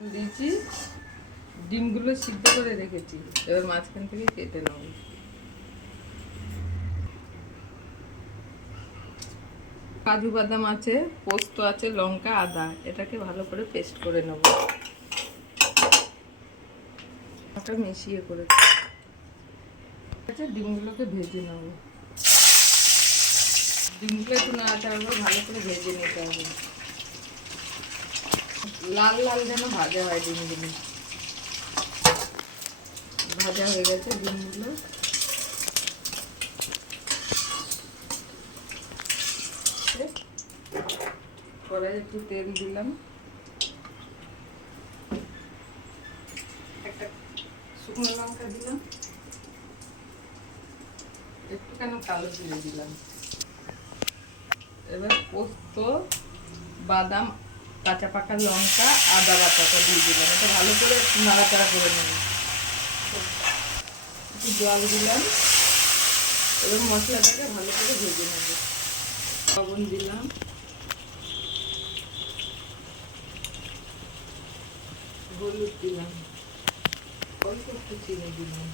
দিয়েছি। ডিমগুলো সিদ্ধ করে রেখেছি। এবার মাঝখান থেকে কেটে নেব। কাজু বাদাম আছে, পোস্ত আছে, লঙ্কা, আদা। এটাকে ভালো করে পেস্ট করে নেব। ওটা মিশিয়ে করে। আছে, ডিমগুলোকে ভেজে নেব। ডিমগুলো একটু নাড়াচাড়া করে ভালো করে ভেজে নিতে হবে। লাল লাল যেন ভাজা হয় ডিমগুলো ভাজা হয়ে গেছে ডিমগুলো। কড়াই একটু তেল দিলাম। একটা শুকনো লঙ্কা দিলাম। একটুখানি কালো জিরে দিলাম। এবার পোস্ত, বাদাম কাঁচা পাকা লঙ্কা, আদা বাটাটা দিয়ে দিলাম। এটা ভালো করে নাড়াচাড়া করে নেব একটু জল দিলাম। এবং মশলাটাকে ভালো করে ভেজে নেব। লবণ দিলাম। হলুদ দিলাম। অল্প একটু চিনি দিলাম।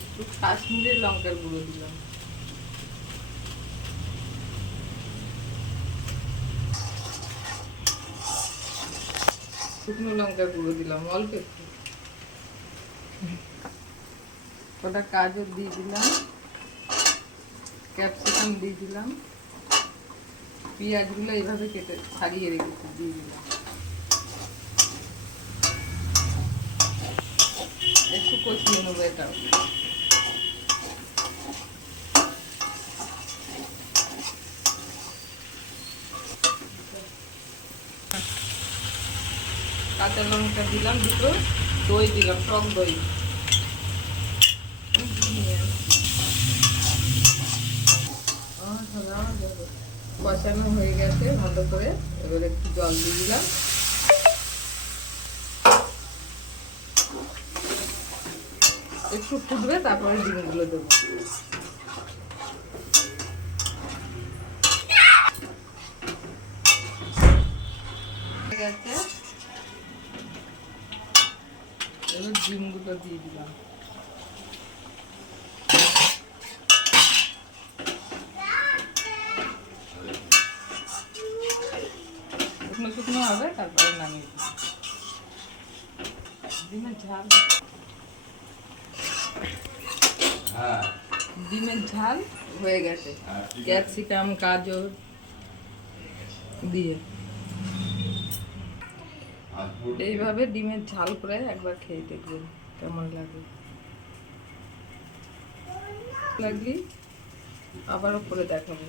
একটু কাশ্মীরের লঙ্কার গুঁড়ো দিলাম। শুকনো লঙ্কা গুঁড়ো দিলাম, অল্প একটু। কটা গাজর দিয়ে দিলাম, ক্যাপসিকাম দিয়ে দিলাম, পেঁয়াজগুলো এইভাবে কেটে ছাড়িয়ে রেখেছি, দিয়ে দিলাম। একটু কষিয়ে নেব এটাও। কাঁচা লঙ্কা দিলাম, দুটো দই দিলাম, টক দই। কষানো হয়ে গেছে, ভালো করে। এবার একটু জল দিয়ে দিলাম। একটু ফুটবে, তারপরে ডিমগুলো দেবো। গেছে। এবার ডিমগুলো দিয়ে দিলাম শুকনো শুকনো হবে তারপরে নামিয়ে দিলাম ডিমের ঝাল ডিমের ঝাল হয়ে গেছে ক্যাপসিকাম গাজর দিয়ে এইভাবে ডিমের ঝাল করে একবার খেয়ে দেখবেন কেমন লাগে। লাগলি আবারও করে দেখাবো।